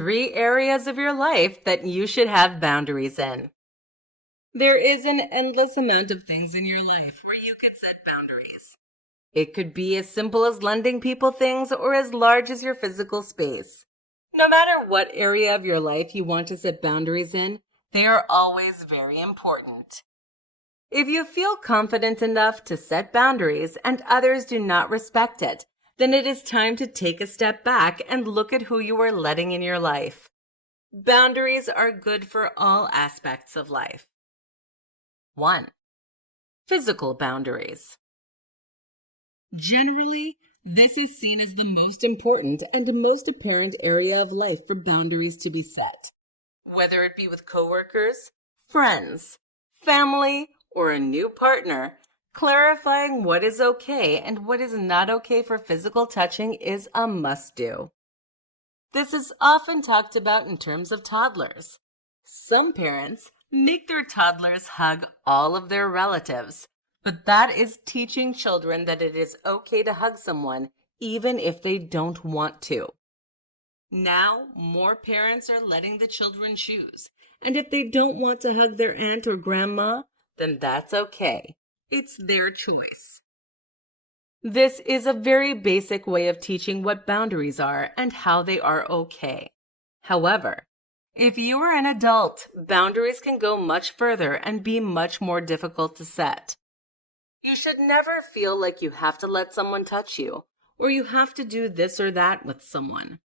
3 areas of your life that you should have boundaries in. There is an endless amount of things in your life where you could set boundaries. It could be as simple as lending people things or as large as your physical space. No matter what area of your life you want to set boundaries in, they are always very important. If you feel confident enough to set boundaries and others do not respect it, then it is time to take a step back and look at who you are letting in your life. Boundaries are good for all aspects of life. 1. Physical boundaries. Generally, this is seen as the most important and most apparent area of life for boundaries to be set. Whether it be with coworkers, friends, family, or a new partner, clarifying what is okay and what is not okay for physical touching is a must-do. This is often talked about in terms of toddlers. Some parents make their toddlers hug all of their relatives, but that is teaching children that it is okay to hug someone even if they don't want to. Now, more parents are letting the children choose, and if they don't want to hug their aunt or grandma, then that's okay. It's their choice. This is a very basic way of teaching what boundaries are and how they are okay. However, if you are an adult, boundaries can go much further and be much more difficult to set. You should never feel like you have to let someone touch you, or you have to do this or that with someone.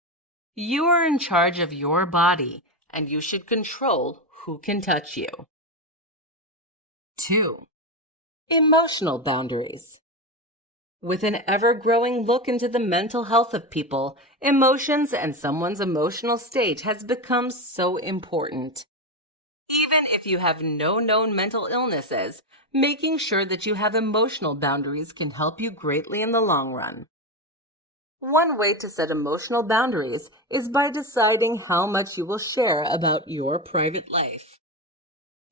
You are in charge of your body, and you should control who can touch you. 2. Emotional boundaries. With an ever-growing look into the mental health of people, emotions and someone's emotional state has become so important. Even if you have no known mental illnesses, making sure that you have emotional boundaries can help you greatly in the long run. One way to set emotional boundaries is by deciding how much you will share about your private life.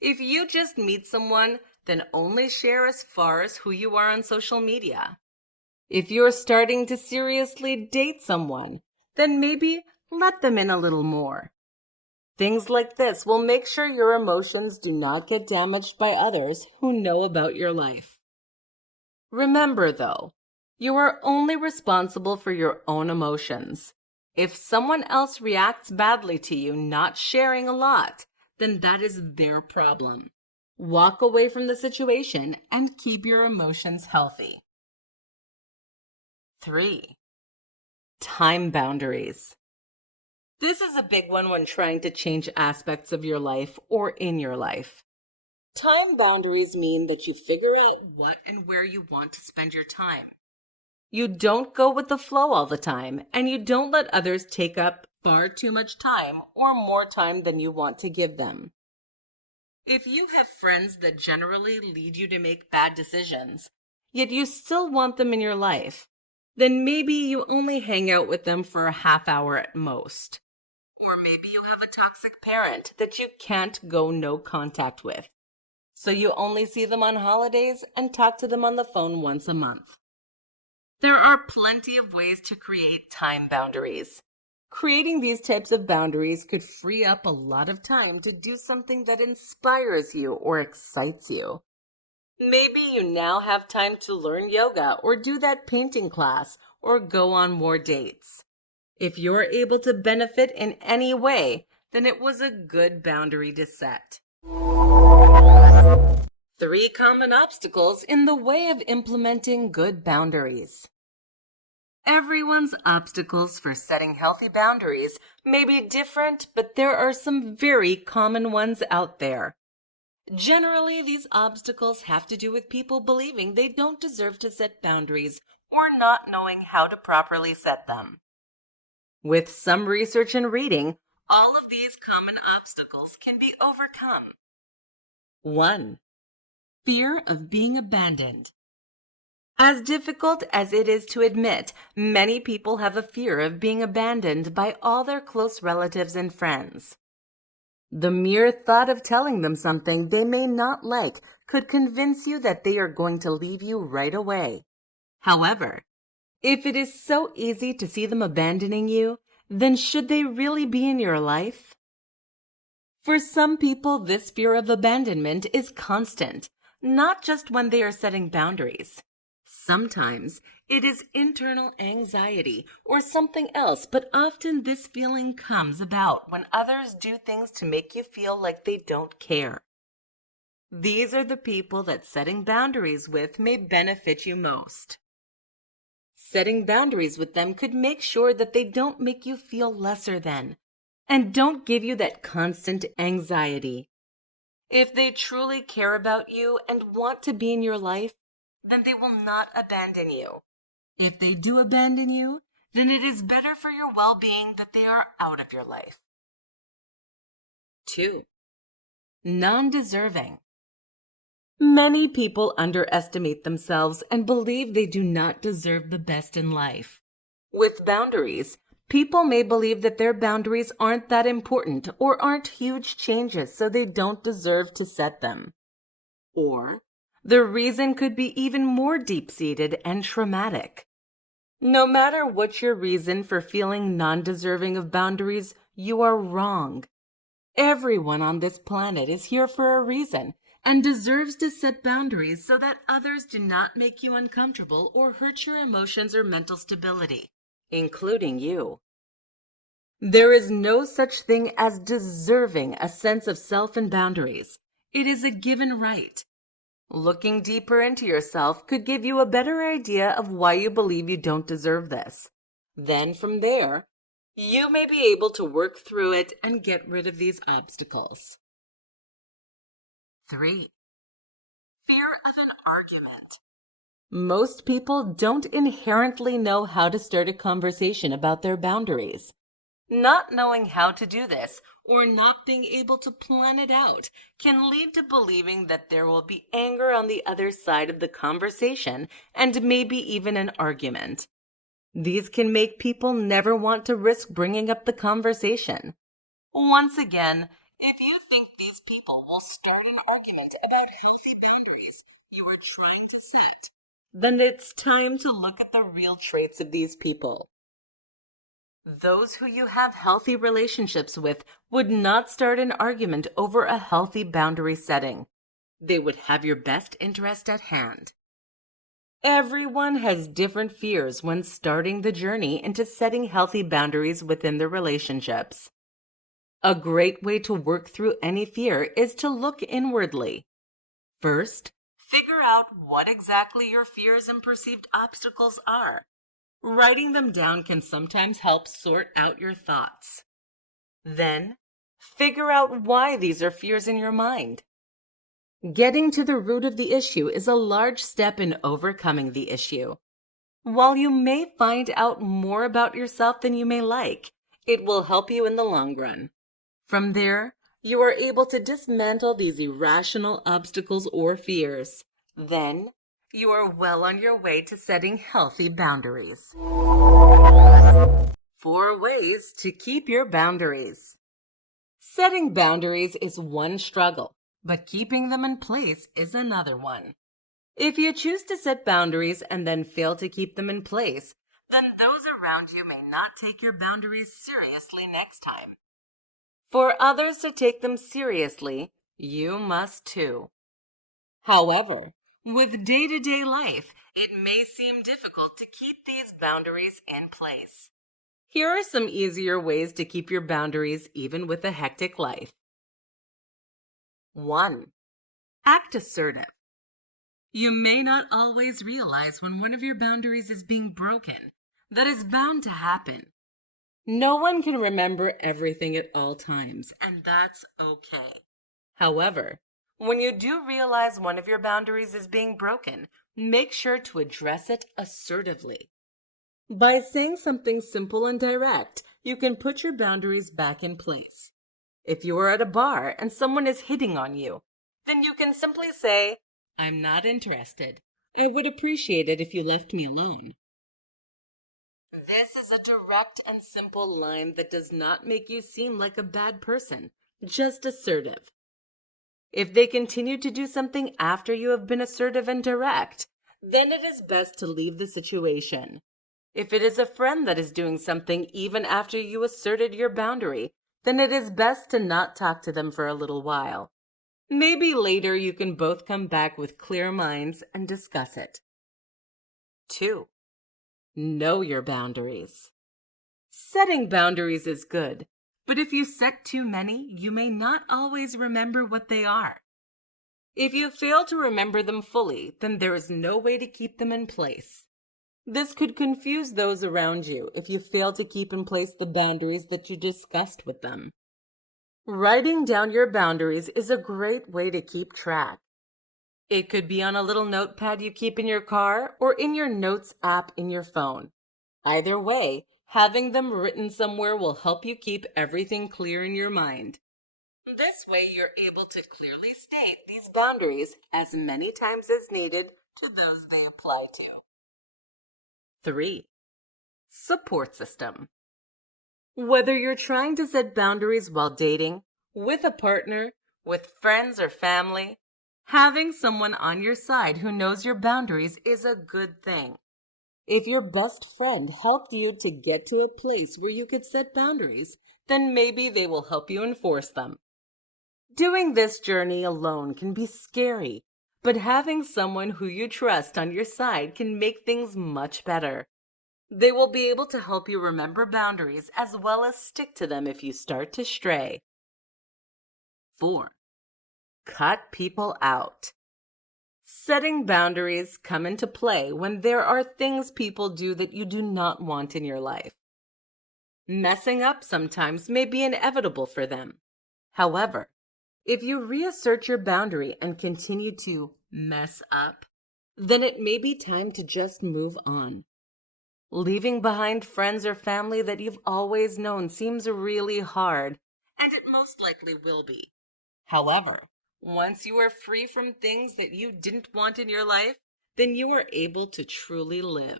If you just meet someone, then only share as far as who you are on social media. If you're starting to seriously date someone, then maybe let them in a little more. Things like this will make sure your emotions do not get damaged by others who know about your life. Remember, though, you are only responsible for your own emotions. If someone else reacts badly to you not sharing a lot, then that is their problem. Walk away from the situation and keep your emotions healthy. 3. Time boundaries. This is a big one when trying to change aspects of your life or in your life. Time boundaries mean that you figure out what and where you want to spend your time. You don't go with the flow all the time, and you don't let others take up far too much time or more time than you want to give them. If you have friends that generally lead you to make bad decisions, yet you still want them in your life, then maybe you only hang out with them for a half hour at most. Or maybe you have a toxic parent that you can't go no contact with, so you only see them on holidays and talk to them on the phone once a month. There are plenty of ways to create time boundaries. Creating these types of boundaries could free up a lot of time to do something that inspires you or excites you. Maybe you now have time to learn yoga or do that painting class or go on more dates. If you're able to benefit in any way, then it was a good boundary to set. 3 common obstacles in the way of implementing good boundaries. Everyone's obstacles for setting healthy boundaries may be different, but there are some very common ones out there. Generally, these obstacles have to do with people believing they don't deserve to set boundaries or not knowing how to properly set them. With some research and reading, all of these common obstacles can be overcome. 1. Fear of being abandoned. As difficult as it is to admit, many people have a fear of being abandoned by all their close relatives and friends. The mere thought of telling them something they may not like could convince you that they are going to leave you right away. However, if it is so easy to see them abandoning you, then should they really be in your life? For some people, this fear of abandonment is constant, not just when they are setting boundaries. Sometimes it is internal anxiety or something else, but often this feeling comes about when others do things to make you feel like they don't care. These are the people that setting boundaries with may benefit you most. Setting boundaries with them could make sure that they don't make you feel lesser than, and don't give you that constant anxiety. If they truly care about you and want to be in your life, then they will not abandon you. If they do abandon you, then it is better for your well-being that they are out of your life. 2. Non-deserving. Many people underestimate themselves and believe they do not deserve the best in life. With boundaries, people may believe that their boundaries aren't that important or aren't huge changes, so they don't deserve to set them. Or the reason could be even more deep-seated and traumatic. No matter what your reason for feeling non-deserving of boundaries, you are wrong. Everyone on this planet is here for a reason and deserves to set boundaries so that others do not make you uncomfortable or hurt your emotions or mental stability, including you. There is no such thing as deserving a sense of self and boundaries. It is a given right. Looking deeper into yourself could give you a better idea of why you believe you don't deserve this. Then from there, you may be able to work through it and get rid of these obstacles. 3. Fear of an argument. Most people don't inherently know how to start a conversation about their boundaries. Not knowing how to do this or not being able to plan it out can lead to believing that there will be anger on the other side of the conversation and maybe even an argument. These can make people never want to risk bringing up the conversation. Once again, if you think these people will start an argument about healthy boundaries you are trying to set, then it's time to look at the real traits of these people. Those who you have healthy relationships with would not start an argument over a healthy boundary setting. They would have your best interest at hand. Everyone has different fears when starting the journey into setting healthy boundaries within their relationships. A great way to work through any fear is to look inwardly. First, figure out what exactly your fears and perceived obstacles are. Writing them down can sometimes help sort out your thoughts. Then, figure out why these are fears in your mind. Getting to the root of the issue is a large step in overcoming the issue. While you may find out more about yourself than you may like, it will help you in the long run. From there, you are able to dismantle these irrational obstacles or fears. Then, you are well on your way to setting healthy boundaries. 4 ways to keep your boundaries. Setting boundaries is one struggle, but keeping them in place is another one. If you choose to set boundaries and then fail to keep them in place, then those around you may not take your boundaries seriously next time. For others to take them seriously, you must too. However, with day-to-day life, it may seem difficult to keep these boundaries in place. Here are some easier ways to keep your boundaries even with a hectic life. 1. Act assertive. You may not always realize when one of your boundaries is being broken. That is bound to happen. No one can remember everything at all times, and that's okay. However, when you do realize one of your boundaries is being broken, make sure to address it assertively. By saying something simple and direct, you can put your boundaries back in place. If you are at a bar and someone is hitting on you, then you can simply say, "I'm not interested. I would appreciate it if you left me alone." This is a direct and simple line that does not make you seem like a bad person, just assertive. If they continue to do something after you have been assertive and direct, then it is best to leave the situation. If it is a friend that is doing something even after you asserted your boundary, then it is best to not talk to them for a little while. Maybe later you can both come back with clear minds and discuss it. 2. Know your boundaries. Setting boundaries is good, but if you set too many, you may not always remember what they are. If you fail to remember them fully, then there is no way to keep them in place. This could confuse those around you if you fail to keep in place the boundaries that you discussed with them. Writing down your boundaries is a great way to keep track. It could be on a little notepad you keep in your car or in your notes app in your phone. Either way, having them written somewhere will help you keep everything clear in your mind. This way, you're able to clearly state these boundaries as many times as needed to those they apply to. 3. Support system. Whether you're trying to set boundaries while dating, with a partner, with friends or family, having someone on your side who knows your boundaries is a good thing. If your best friend helped you to get to a place where you could set boundaries, then maybe they will help you enforce them. Doing this journey alone can be scary, but having someone who you trust on your side can make things much better. They will be able to help you remember boundaries as well as stick to them if you start to stray. 4. Cut people out. Setting boundaries come into play when there are things people do that you do not want in your life. Messing up sometimes may be inevitable for them. However, if you reassert your boundary and continue to mess up, then it may be time to just move on. Leaving behind friends or family that you've always known seems really hard, and it most likely will be. However, once you are free from things that you didn't want in your life, then you are able to truly live.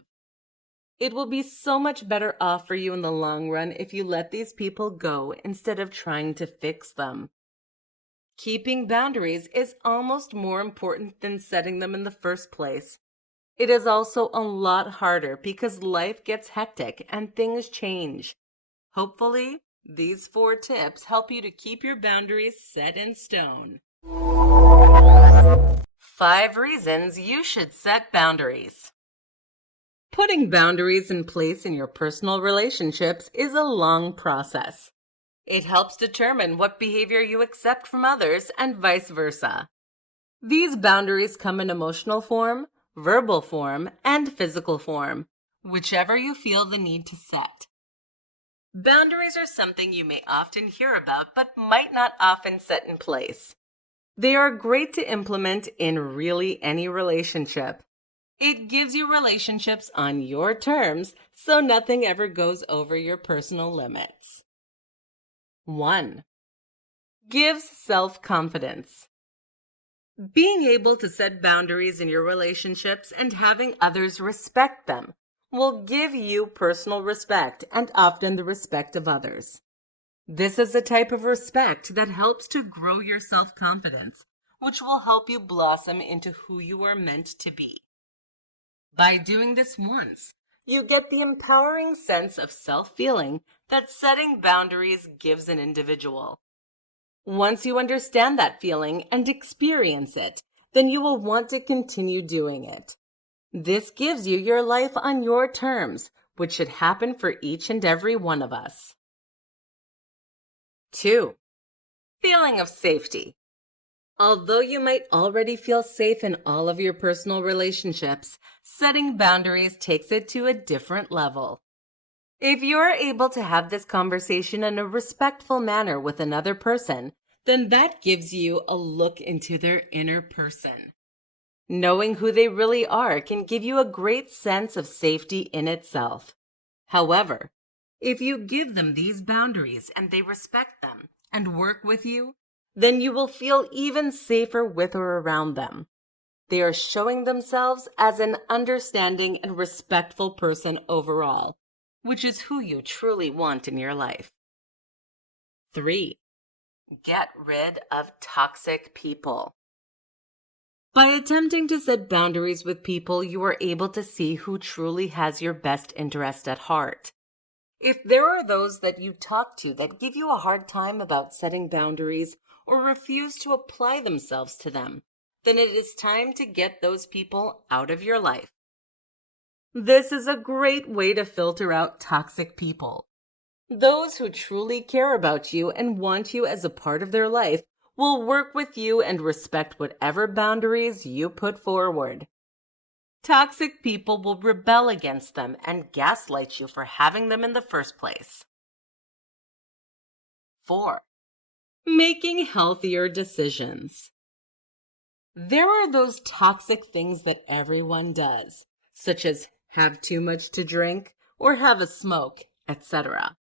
It will be so much better off for you in the long run if you let these people go instead of trying to fix them. Keeping boundaries is almost more important than setting them in the first place. It is also a lot harder because life gets hectic and things change. Hopefully, these 4 tips help you to keep your boundaries set in stone. 5 reasons you should set boundaries. Putting boundaries in place in your personal relationships is a long process. It helps determine what behavior you accept from others and vice versa. These boundaries come in emotional form, verbal form, and physical form, whichever you feel the need to set. Boundaries are something you may often hear about but might not often set in place. They are great to implement in really any relationship. It gives you relationships on your terms so nothing ever goes over your personal limits. 1. Gives self-confidence. Being able to set boundaries in your relationships and having others respect them will give you personal respect and often the respect of others. This is a type of respect that helps to grow your self-confidence, which will help you blossom into who you are meant to be. By doing this once, you get the empowering sense of self-feeling that setting boundaries gives an individual. Once you understand that feeling and experience it, then you will want to continue doing it. This gives you your life on your terms, which should happen for each and every one of us. 2. Feeling of safety. Although you might already feel safe in all of your personal relationships, setting boundaries takes it to a different level. If you are able to have this conversation in a respectful manner with another person, then that gives you a look into their inner person. Knowing who they really are can give you a great sense of safety in itself. However, if you give them these boundaries and they respect them and work with you, then you will feel even safer with or around them. They are showing themselves as an understanding and respectful person overall, which is who you truly want in your life. 3. Get rid of toxic people. By attempting to set boundaries with people, you are able to see who truly has your best interest at heart. If there are those that you talk to that give you a hard time about setting boundaries or refuse to apply themselves to them, then it is time to get those people out of your life. This is a great way to filter out toxic people. Those who truly care about you and want you as a part of their life will work with you and respect whatever boundaries you put forward. Toxic people will rebel against them and gaslight you for having them in the first place. 4. Making healthier decisions. There are those toxic things that everyone does, such as have too much to drink or have a smoke, etc.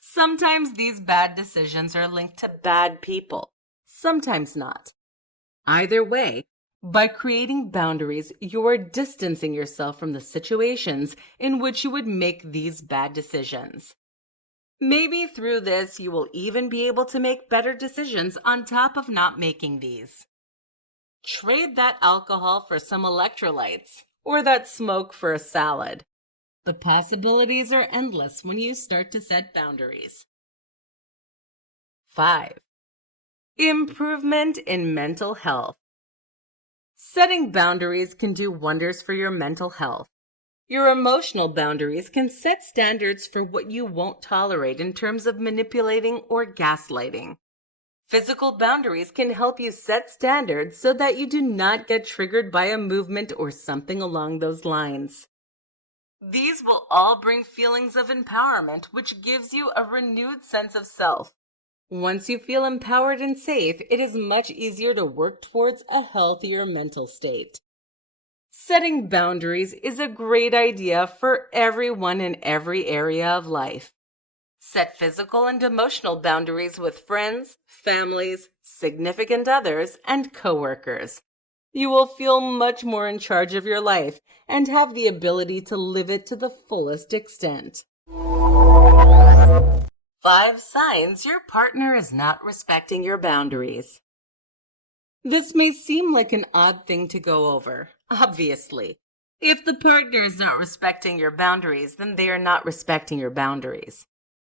Sometimes these bad decisions are linked to bad people, sometimes not. Either way, by creating boundaries, you are distancing yourself from the situations in which you would make these bad decisions. Maybe through this, you will even be able to make better decisions on top of not making these. Trade that alcohol for some electrolytes, or that smoke for a salad. The possibilities are endless when you start to set boundaries. 5. Improvement in mental health. Setting boundaries can do wonders for your mental health. Your emotional boundaries can set standards for what you won't tolerate in terms of manipulating or gaslighting. Physical boundaries can help you set standards so that you do not get triggered by a movement or something along those lines. These will all bring feelings of empowerment, which gives you a renewed sense of self. Once you feel empowered and safe, it is much easier to work towards a healthier mental state. Setting boundaries is a great idea for everyone in every area of life. Set physical and emotional boundaries with friends, families, significant others, and coworkers. You will feel much more in charge of your life and have the ability to live it to the fullest extent. 5 signs your partner is not respecting your boundaries. This may seem like an odd thing to go over, obviously. If the partner is not respecting your boundaries, then they are not respecting your boundaries.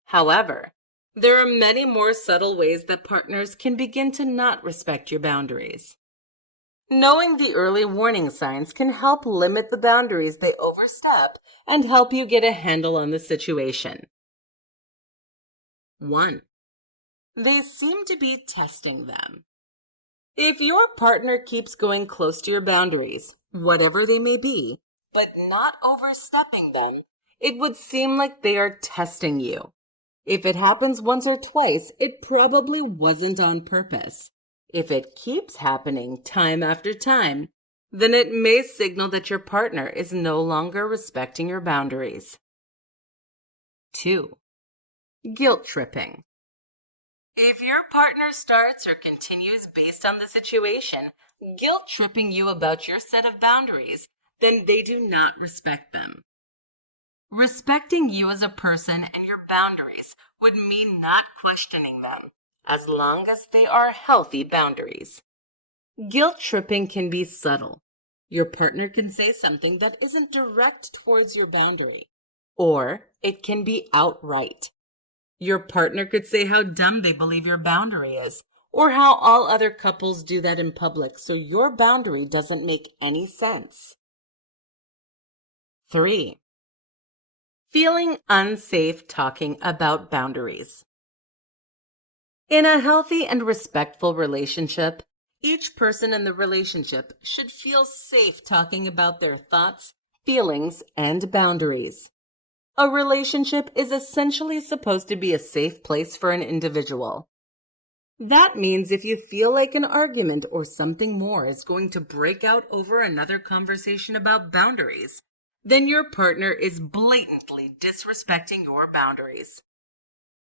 However, there are many more subtle ways that partners can begin to not respect your boundaries. Knowing the early warning signs can help limit the boundaries they overstep and help you get a handle on the situation. 1. They seem to be testing them. If your partner keeps going close to your boundaries, whatever they may be, but not overstepping them, it would seem like they are testing you. If it happens once or twice, it probably wasn't on purpose. If it keeps happening time after time, then it may signal that your partner is no longer respecting your boundaries. 2. Guilt tripping. If your partner starts or continues based on the situation, guilt tripping you about your set of boundaries, then they do not respect them. Respecting you as a person and your boundaries would mean not questioning them, as long as they are healthy boundaries. Guilt tripping can be subtle. Your partner can say something that isn't direct towards your boundary, or it can be outright. Your partner could say how dumb they believe your boundary is, or how all other couples do that in public, so your boundary doesn't make any sense. 3. Feeling unsafe talking about boundaries. In a healthy and respectful relationship, each person in the relationship should feel safe talking about their thoughts, feelings, and boundaries. A relationship is essentially supposed to be a safe place for an individual. That means if you feel like an argument or something more is going to break out over another conversation about boundaries, then your partner is blatantly disrespecting your boundaries.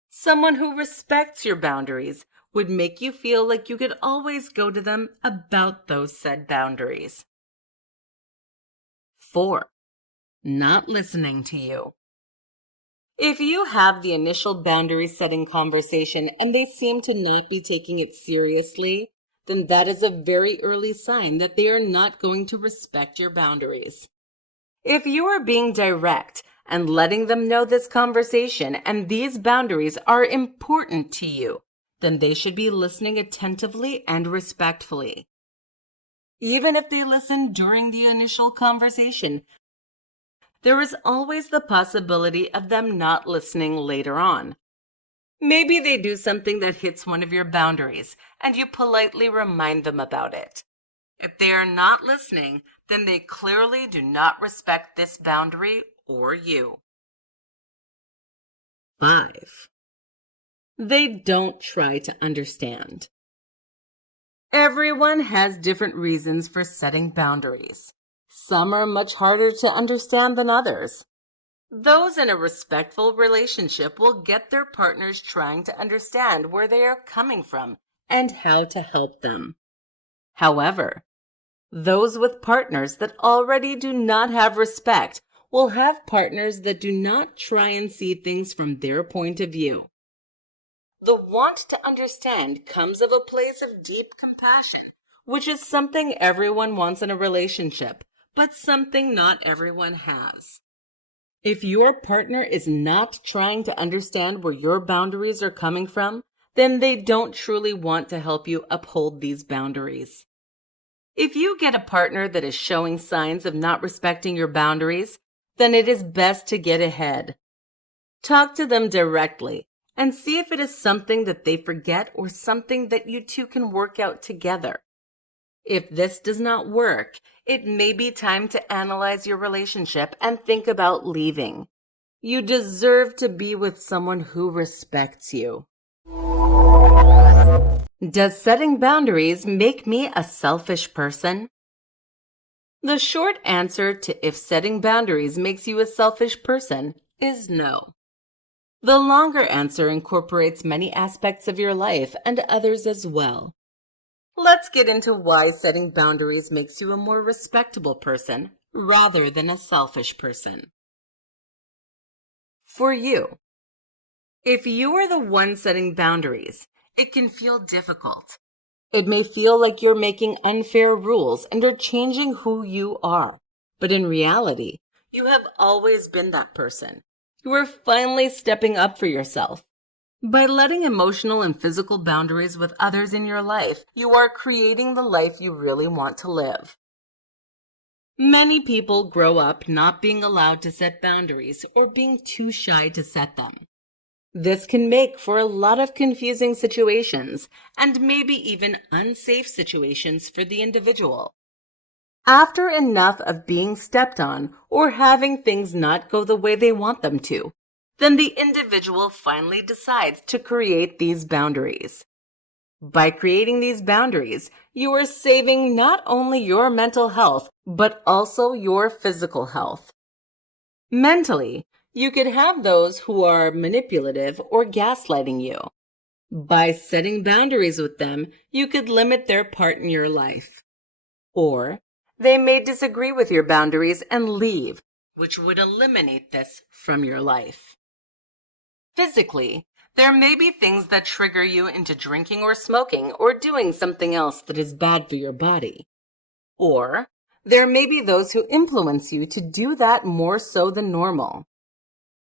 Someone who respects your boundaries would make you feel like you could always go to them about those said boundaries. 4. Not listening to you. If you have the initial boundary setting conversation and they seem to not be taking it seriously, then that is a very early sign that they are not going to respect your boundaries. If you are being direct and letting them know this conversation and these boundaries are important to you, then they should be listening attentively and respectfully. Even if they listen during the initial conversation, there is always the possibility of them not listening later on. Maybe they do something that hits one of your boundaries, and you politely remind them about it. If they are not listening, then they clearly do not respect this boundary or you. 5. They don't try to understand. Everyone has different reasons for setting boundaries. Some are much harder to understand than others. Those in a respectful relationship will get their partners trying to understand where they are coming from and how to help them. However, those with partners that already do not have respect will have partners that do not try and see things from their point of view. The want to understand comes of a place of deep compassion, which is something everyone wants in a relationship, but something not everyone has. If your partner is not trying to understand where your boundaries are coming from, then they don't truly want to help you uphold these boundaries. If you get a partner that is showing signs of not respecting your boundaries, then it is best to get ahead. Talk to them directly and see if it is something that they forget or something that you two can work out together. If this does not work, it may be time to analyze your relationship and think about leaving. You deserve to be with someone who respects you. Does setting boundaries make me a selfish person? The short answer to if setting boundaries makes you a selfish person is no. The longer answer incorporates many aspects of your life and others as well. Let's get into why setting boundaries makes you a more respectable person rather than a selfish person. For you, if you are the one setting boundaries, it can feel difficult. It may feel like you're making unfair rules and are changing who you are. But in reality, you have always been that person. You are finally stepping up for yourself. By letting emotional and physical boundaries with others in your life, you are creating the life you really want to live. Many people grow up not being allowed to set boundaries or being too shy to set them. This can make for a lot of confusing situations and maybe even unsafe situations for the individual. After enough of being stepped on or having things not go the way they want them to, then the individual finally decides to create these boundaries. By creating these boundaries, you are saving not only your mental health, but also your physical health. Mentally, you could have those who are manipulative or gaslighting you. By setting boundaries with them, you could limit their part in your life. Or they may disagree with your boundaries and leave, which would eliminate this from your life. Physically, there may be things that trigger you into drinking or smoking or doing something else that is bad for your body. Or there may be those who influence you to do that more so than normal.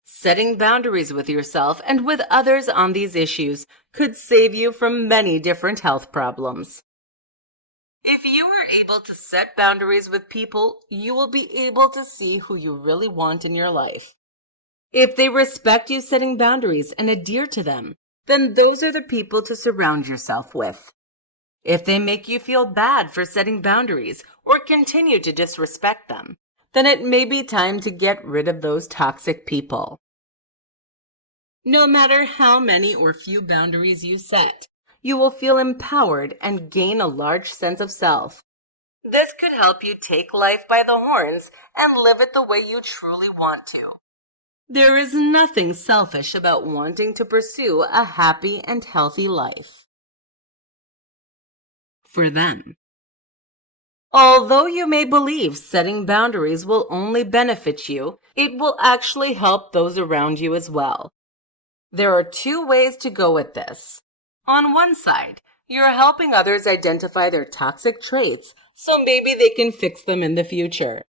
Setting boundaries with yourself and with others on these issues could save you from many different health problems. If you are able to set boundaries with people, you will be able to see who you really want in your life. If they respect you setting boundaries and adhere to them, then those are the people to surround yourself with. If they make you feel bad for setting boundaries or continue to disrespect them, then it may be time to get rid of those toxic people. No matter how many or few boundaries you set, you will feel empowered and gain a large sense of self. This could help you take life by the horns and live it the way you truly want to. There is nothing selfish about wanting to pursue a happy and healthy life. For them. Although you may believe setting boundaries will only benefit you, it will actually help those around you as well. There are two ways to go with this. On one side, You're helping others identify their toxic traits so maybe they can fix them in the future.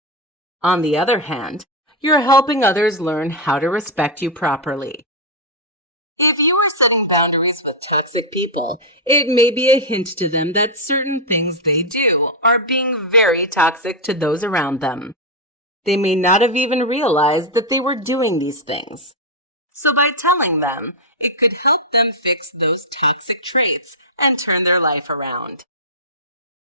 On the other hand, you're helping others learn how to respect you properly. If you are setting boundaries with toxic people, it may be a hint to them that certain things they do are being very toxic to those around them. They may not have even realized that they were doing these things. So by telling them, it could help them fix those toxic traits and turn their life around.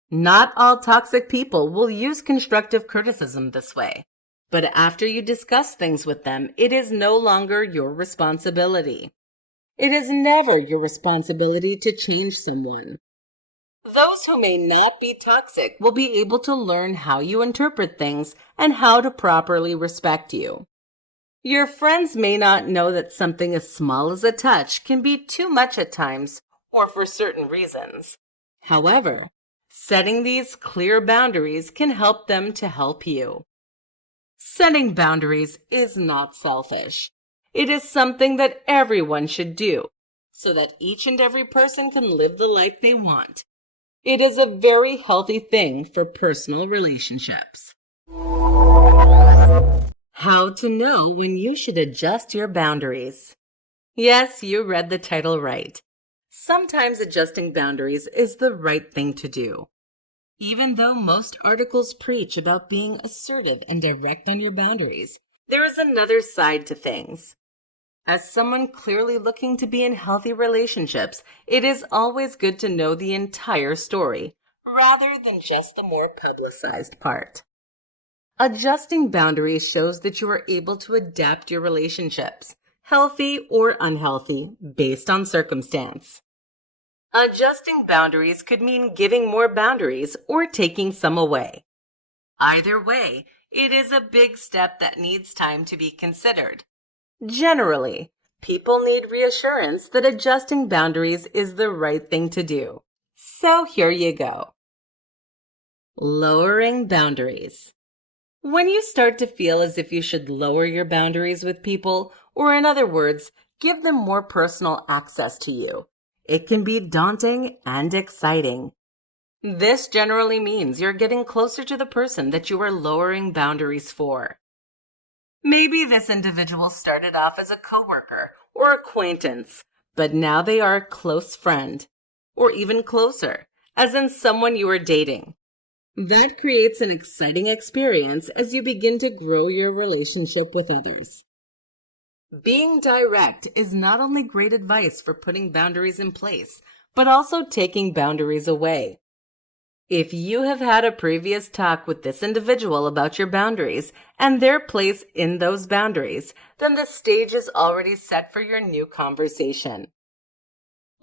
Not all toxic people will use constructive criticism this way, but after you discuss things with them, it is no longer your responsibility. It is never your responsibility to change someone. Those who may not be toxic will be able to learn how you interpret things and how to properly respect you. Your friends may not know that something as small as a touch can be too much at times or for certain reasons. However, setting these clear boundaries can help them to help you. Setting boundaries is not selfish. It is something that everyone should do so that each and every person can live the life they want. It is a very healthy thing for personal relationships. How to know when you should adjust your boundaries. Yes, you read the title right. Sometimes adjusting boundaries is the right thing to do. Even though most articles preach about being assertive and direct on your boundaries, there is another side to things. As someone clearly looking to be in healthy relationships, it is always good to know the entire story, rather than just the more publicized part. Adjusting boundaries shows that you are able to adapt your relationships, healthy or unhealthy, based on circumstance. Adjusting boundaries could mean giving more boundaries or taking some away. Either way, it is a big step that needs time to be considered. Generally, people need reassurance that adjusting boundaries is the right thing to do. So here you go. Lowering boundaries. When you start to feel as if you should lower your boundaries with people, or in other words, give them more personal access to you, it can be daunting and exciting. This generally means you're getting closer to the person that you are lowering boundaries for. Maybe this individual started off as a coworker or acquaintance, but now they are a close friend, or even closer, as in someone you are dating. That creates an exciting experience as you begin to grow your relationship with others. Being direct is not only great advice for putting boundaries in place, but also taking boundaries away. If you have had a previous talk with this individual about your boundaries and their place in those boundaries, then the stage is already set for your new conversation.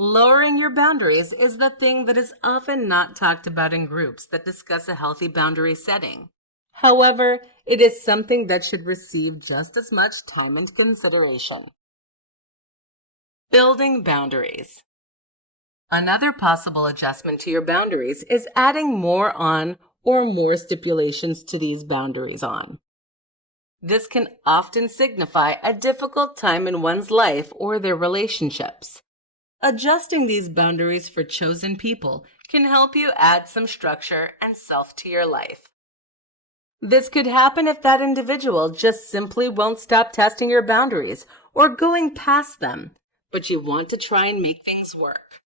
Lowering your boundaries is the thing that is often not talked about in groups that discuss a healthy boundary setting. However, it is something that should receive just as much time and consideration. Building boundaries. Another possible adjustment to your boundaries is adding more on or more stipulations to these boundaries on. This can often signify a difficult time in one's life or their relationships. Adjusting these boundaries for chosen people can help you add some structure and self to your life. This could happen if that individual just simply won't stop testing your boundaries or going past them, but you want to try and make things work.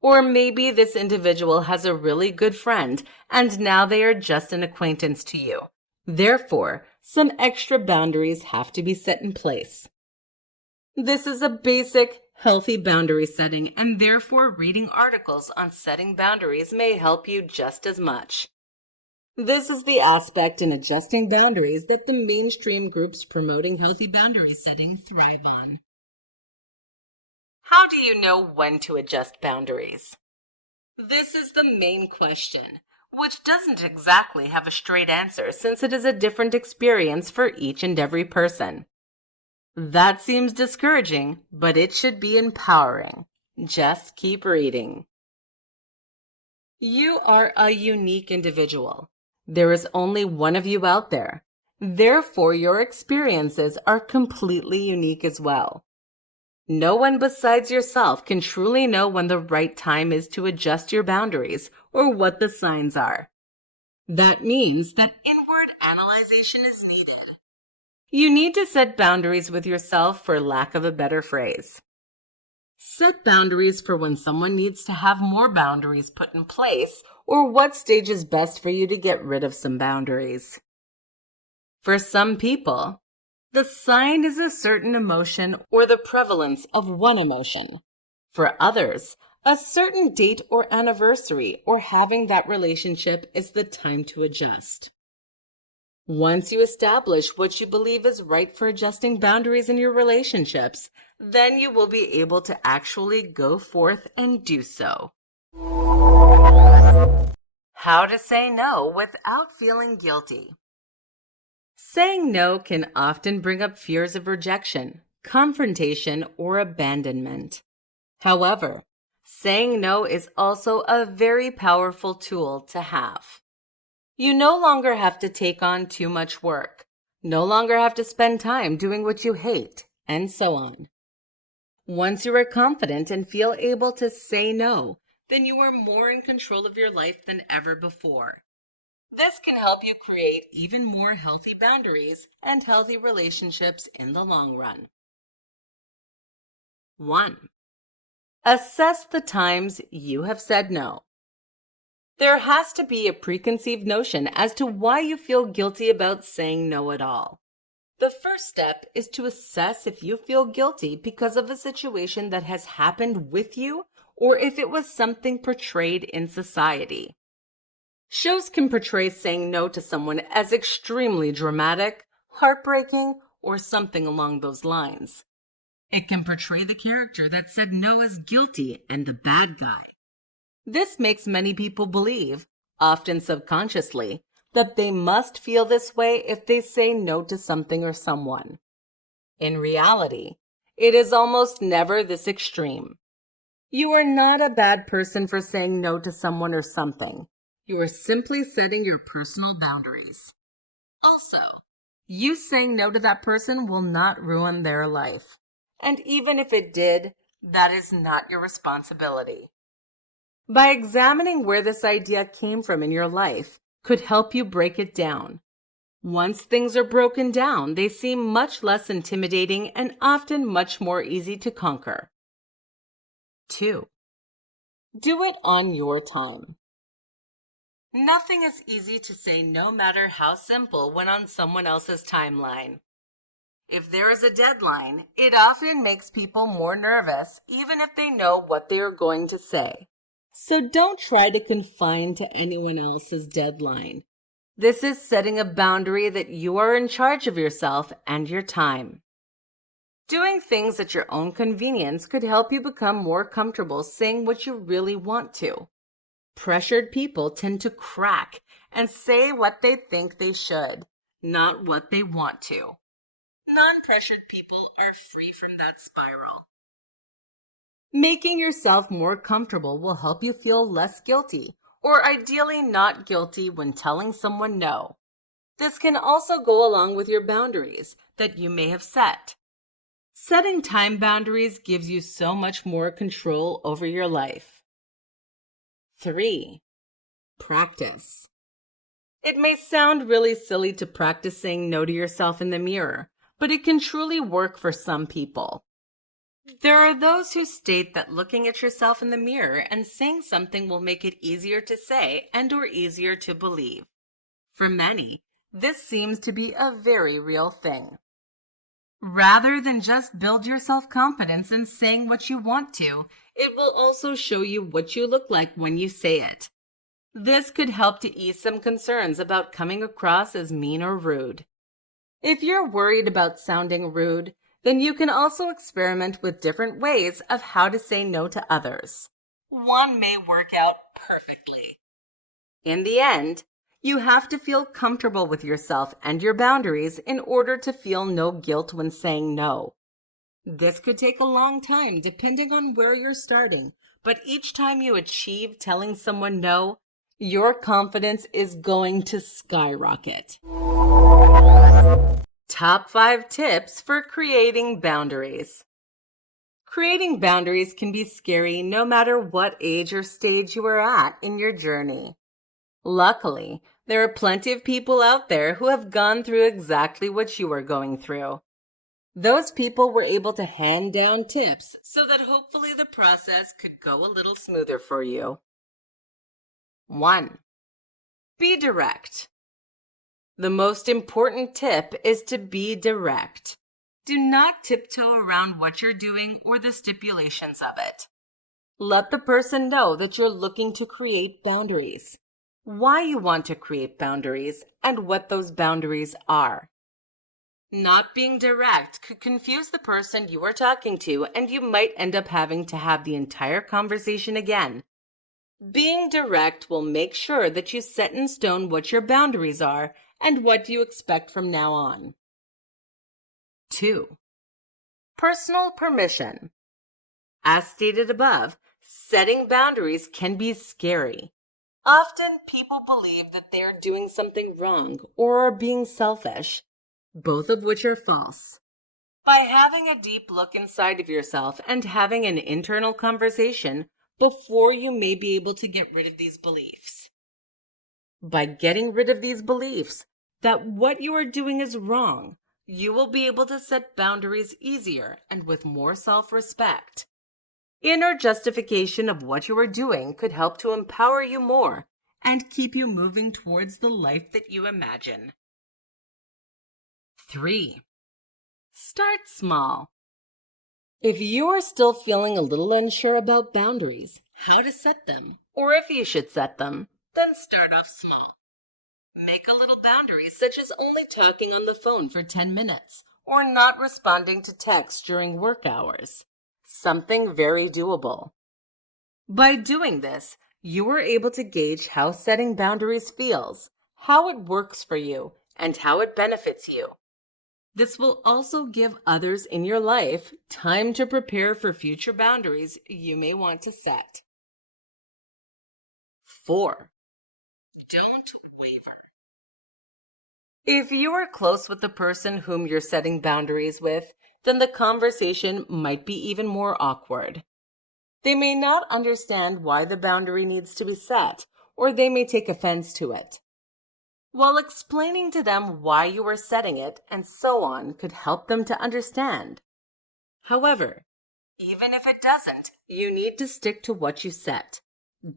Or maybe this individual has a really good friend and now they are just an acquaintance to you. Therefore, some extra boundaries have to be set in place. This is a basic, healthy boundary setting, and therefore reading articles on setting boundaries may help you just as much. This is the aspect in adjusting boundaries that the mainstream groups promoting healthy boundary setting thrive on. How do you know when to adjust boundaries? This is the main question, which doesn't exactly have a straight answer since it is a different experience for each and every person. That seems discouraging, but it should be empowering. Just keep reading. You are a unique individual. There is only one of you out there. Therefore, your experiences are completely unique as well. No one besides yourself can truly know when the right time is to adjust your boundaries or what the signs are. That means that inward analyzation is needed. You need to set boundaries with yourself, for lack of a better phrase. Set boundaries for when someone needs to have more boundaries put in place, or what stage is best for you to get rid of some boundaries. For some people, the sign is a certain emotion or the prevalence of one emotion. For others, a certain date or anniversary or having that relationship is the time to adjust. Once you establish what you believe is right for adjusting boundaries in your relationships, then you will be able to actually go forth and do so. How to say no without feeling guilty. Saying no can often bring up fears of rejection, confrontation, or abandonment. However, saying no is also a very powerful tool to have. You no longer have to take on too much work, no longer have to spend time doing what you hate, and so on. Once you are confident and feel able to say no, then you are more in control of your life than ever before. This can help you create even more healthy boundaries and healthy relationships in the long run. 1. Assess the times you have said no. There has to be a preconceived notion as to why you feel guilty about saying no at all. The first step is to assess if you feel guilty because of a situation that has happened with you or if it was something portrayed in society. Shows can portray saying no to someone as extremely dramatic, heartbreaking, or something along those lines. It can portray the character that said no as guilty and the bad guy. This makes many people believe, often subconsciously, that they must feel this way if they say no to something or someone. In reality, it is almost never this extreme. You are not a bad person for saying no to someone or something. You are simply setting your personal boundaries. Also, you saying no to that person will not ruin their life. And even if it did, that is not your responsibility. By examining where this idea came from in your life could help you break it down. Once things are broken down, they seem much less intimidating and often much more easy to conquer. 2. Do it on your time. Nothing is easy to say no matter how simple when on someone else's timeline. If there is a deadline, it often makes people more nervous even if they know what they are going to say. So don't try to confine to anyone else's deadline. This is setting a boundary that you are in charge of yourself and your time. Doing things at your own convenience could help you become more comfortable saying what you really want to. Pressured people tend to crack and say what they think they should, not what they want to. Non-pressured people are free from that spiral. Making yourself more comfortable will help you feel less guilty, or ideally not guilty when telling someone no. This can also go along with your boundaries that you may have set. Setting time boundaries gives you so much more control over your life. 3. Practice. It may sound really silly to practice saying no to yourself in the mirror, but it can truly work for some people. There are those who state that looking at yourself in the mirror and saying something will make it easier to say and/or easier to believe. For many, this seems to be a very real thing. Rather than just build your self-confidence in saying what you want to, it will also show you what you look like when you say it. This could help to ease some concerns about coming across as mean or rude. If you're worried about sounding rude, then you can also experiment with different ways of how to say no to others. One may work out perfectly. In the end, you have to feel comfortable with yourself and your boundaries in order to feel no guilt when saying no. This could take a long time depending on where you're starting, but each time you achieve telling someone no, your confidence is going to skyrocket. Top 5 tips for creating boundaries. Creating boundaries can be scary no matter what age or stage you are at in your journey. Luckily, there are plenty of people out there who have gone through exactly what you are going through. Those people were able to hand down tips so that hopefully the process could go a little smoother for you. 1. Be direct. The most important tip is to be direct. Do not tiptoe around what you're doing or the stipulations of it. Let the person know that you're looking to create boundaries, why you want to create boundaries, and what those boundaries are. Not being direct could confuse the person you are talking to, and you might end up having to have the entire conversation again. Being direct will make sure that you set in stone what your boundaries are and what you expect from now on. 2. Personal permission. As stated above, setting boundaries can be scary. Often people believe that they are doing something wrong or are being selfish, both of which are false. By having a deep look inside of yourself and having an internal conversation before you may be able to get rid of these beliefs. By getting rid of these beliefs that what you are doing is wrong, you will be able to set boundaries easier and with more self-respect. Inner justification of what you are doing could help to empower you more and keep you moving towards the life that you imagine. 3. Start small. If you are still feeling a little unsure about boundaries, how to set them, or if you should set them, then start off small. Make a little boundary, such as only talking on the phone for 10 minutes or not responding to texts during work hours. Something very doable. By doing this, you are able to gauge how setting boundaries feels, how it works for you, and how it benefits you. This will also give others in your life time to prepare for future boundaries you may want to set. 4. Don't waver. If you are close with the person whom you're setting boundaries with, then the conversation might be even more awkward. They may not understand why the boundary needs to be set, or they may take offense to it. While explaining to them why you are setting it and so on could help them to understand. However, even if it doesn't, you need to stick to what you set.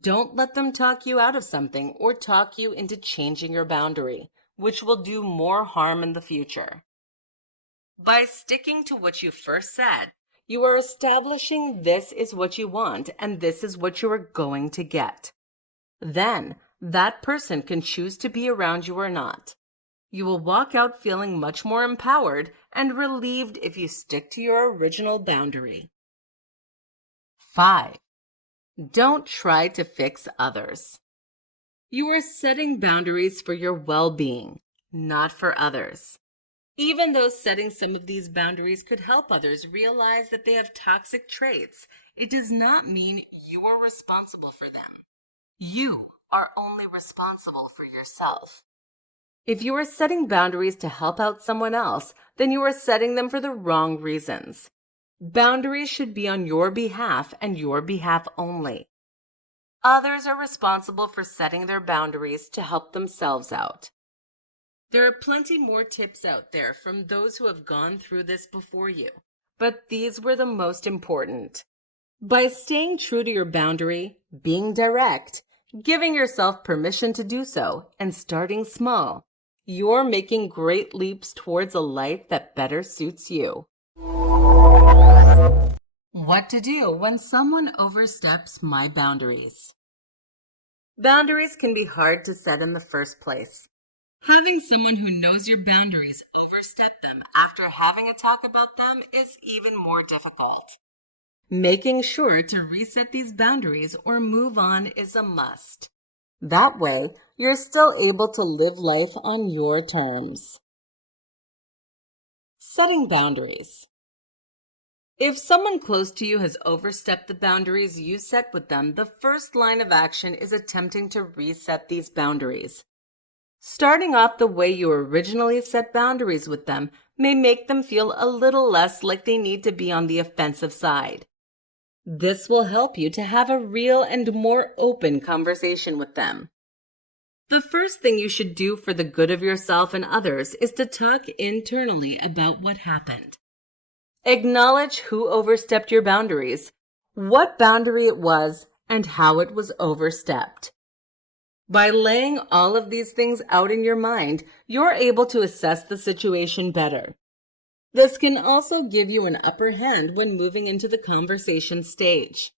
Don't let them talk you out of something or talk you into changing your boundary, which will do more harm in the future. By sticking to what you first said, you are establishing this is what you want and this is what you are going to get. Then, that person can choose to be around you or not. You will walk out feeling much more empowered and relieved if you stick to your original boundary. 5. Don't try to fix others. You are setting boundaries for your well-being, not for others. Even though setting some of these boundaries could help others realize that they have toxic traits, it does not mean you are responsible for them. You are only responsible for yourself. If you are setting boundaries to help out someone else, then you are setting them for the wrong reasons. Boundaries should be on your behalf and your behalf only. Others are responsible for setting their boundaries to help themselves out. There are plenty more tips out there from those who have gone through this before you, but these were the most important. By staying true to your boundary, being direct, giving yourself permission to do so, and starting small, you're making great leaps towards a life that better suits you. What to do when someone oversteps my boundaries? Boundaries can be hard to set in the first place. Having someone who knows your boundaries overstep them after having a talk about them is even more difficult. Making sure to reset these boundaries or move on is a must. That way, you're still able to live life on your terms. Setting boundaries. If someone close to you has overstepped the boundaries you set with them, the first line of action is attempting to reset these boundaries. Starting off the way you originally set boundaries with them may make them feel a little less like they need to be on the offensive side. This will help you to have a real and more open conversation with them. The first thing you should do for the good of yourself and others is to talk internally about what happened. Acknowledge who overstepped your boundaries, what boundary it was, and how it was overstepped. By laying all of these things out in your mind, you're able to assess the situation better. This can also give you an upper hand when moving into the conversation stage.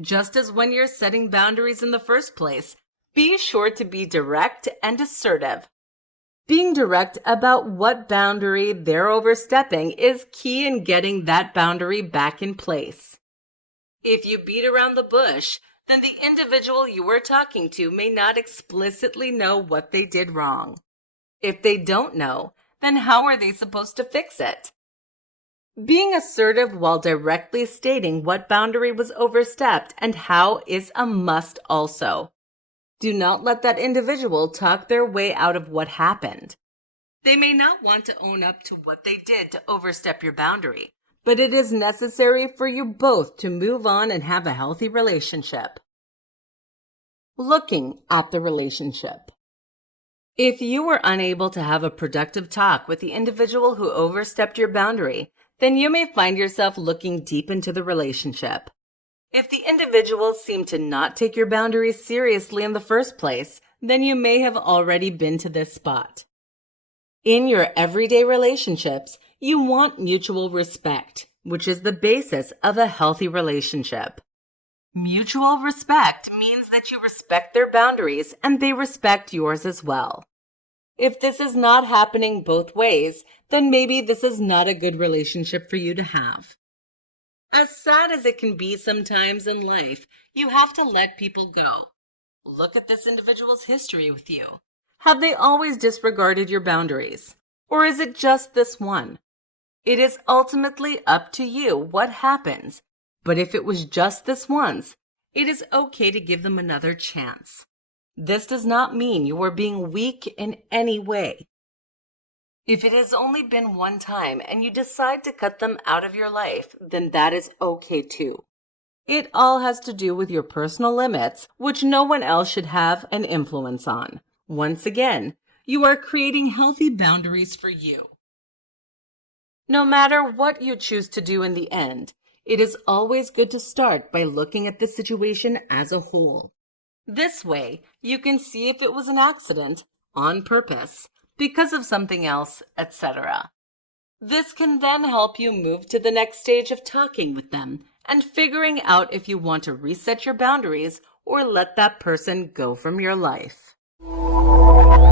Just as when you're setting boundaries in the first place, be sure to be direct and assertive. Being direct about what boundary they're overstepping is key in getting that boundary back in place. If you beat around the bush, then the individual you are talking to may not explicitly know what they did wrong. If they don't know, then how are they supposed to fix it? Being assertive while directly stating what boundary was overstepped and how is a must also. Do not let that individual talk their way out of what happened. They may not want to own up to what they did to overstep your boundary, but it is necessary for you both to move on and have a healthy relationship. Looking at the relationship. If you were unable to have a productive talk with the individual who overstepped your boundary, then you may find yourself looking deep into the relationship. If the individuals seem to not take your boundaries seriously in the first place, then you may have already been to this spot. In your everyday relationships, you want mutual respect, which is the basis of a healthy relationship. Mutual respect means that you respect their boundaries and they respect yours as well. If this is not happening both ways, then maybe this is not a good relationship for you to have. As sad as it can be sometimes in life, you have to let people go. Look at this individual's history with you. Have they always disregarded your boundaries? Or is it just this one? It is ultimately up to you what happens, but if it was just this once, it is okay to give them another chance. This does not mean you are being weak in any way. If it has only been one time and you decide to cut them out of your life, then that is okay too. It all has to do with your personal limits, which no one else should have an influence on. Once again, you are creating healthy boundaries for you. No matter what you choose to do in the end, it is always good to start by looking at the situation as a whole. This way, you can see if it was an accident, on purpose, because of something else, etc. This can then help you move to the next stage of talking with them and figuring out if you want to reset your boundaries or let that person go from your life.